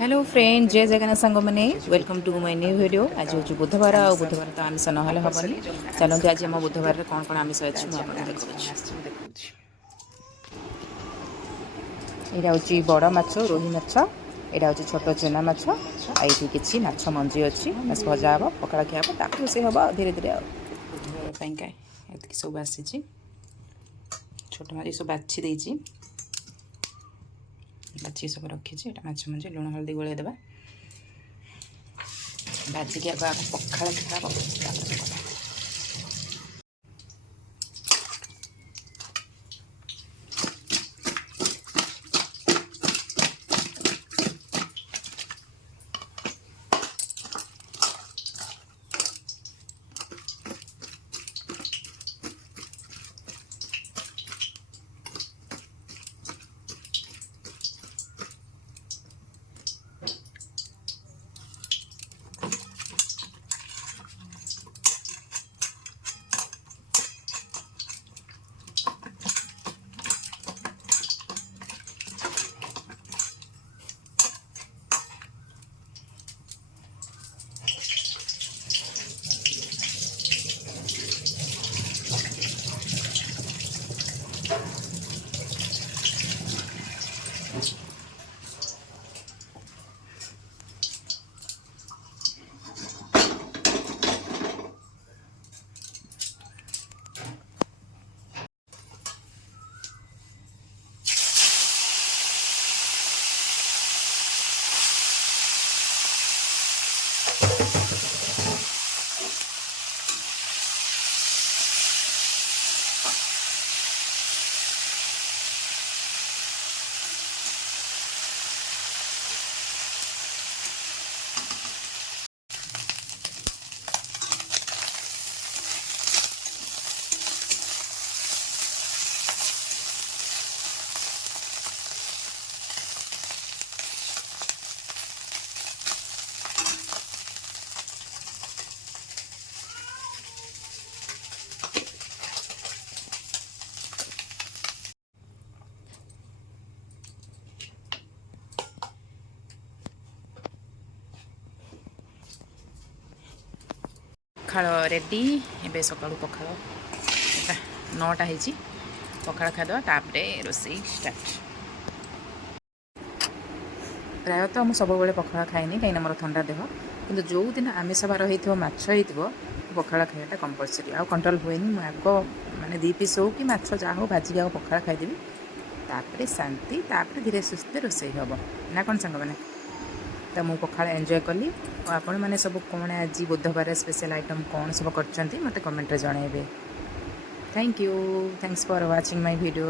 Hello friend जय जगन्नाथ सांग मैंने welcome to my new video आज हूँ बुधवार आ बुधवार तो आमिष ना हेनी चलते आज आम बुधवार कौन कौन आमिष अच्छी यहाँ हूँ बड़ माछ रोही माछ यहाँ हूँ छोट चेना माछ आई किसी माछ मंजी अच्छी बस भजा हम पखाड़ खिया हम ताकि रोसे हम धीरे धीरे आती सब आसी छोट माछ सब बाछी देती बाछी सब रखी माछ मंजी लुण हल्दी गोल देवा भाजिकी आग पखाड़ खा पखाड़ रेडी ए सका पखाड़ 9टा हो पखाड़ खाद तापर रोसे स्टार्ट प्रायतः मुझे सब पखाड़ खाएनी कहीं मोर थंडा देह कि जो दिन आमिष बार हो माछ हो पखाड़ खाइटा कंपलसरी आ कंट्रोल हुए आग माने 2 पीस हो कि माछ जहाँ हो भाजिक आग पखाड़ खाईदेवी तापर शांति तापर धीरे सुस्थे रोसे हम ना कौन सांग मैंने तो मुझे पखाड़ एंजॉय कली और आपण मैंने सब कौन आज बुधवार स्पेशल आइटम कौन सब कर मत कमेंट जनइबे thank you thanks for watching my video.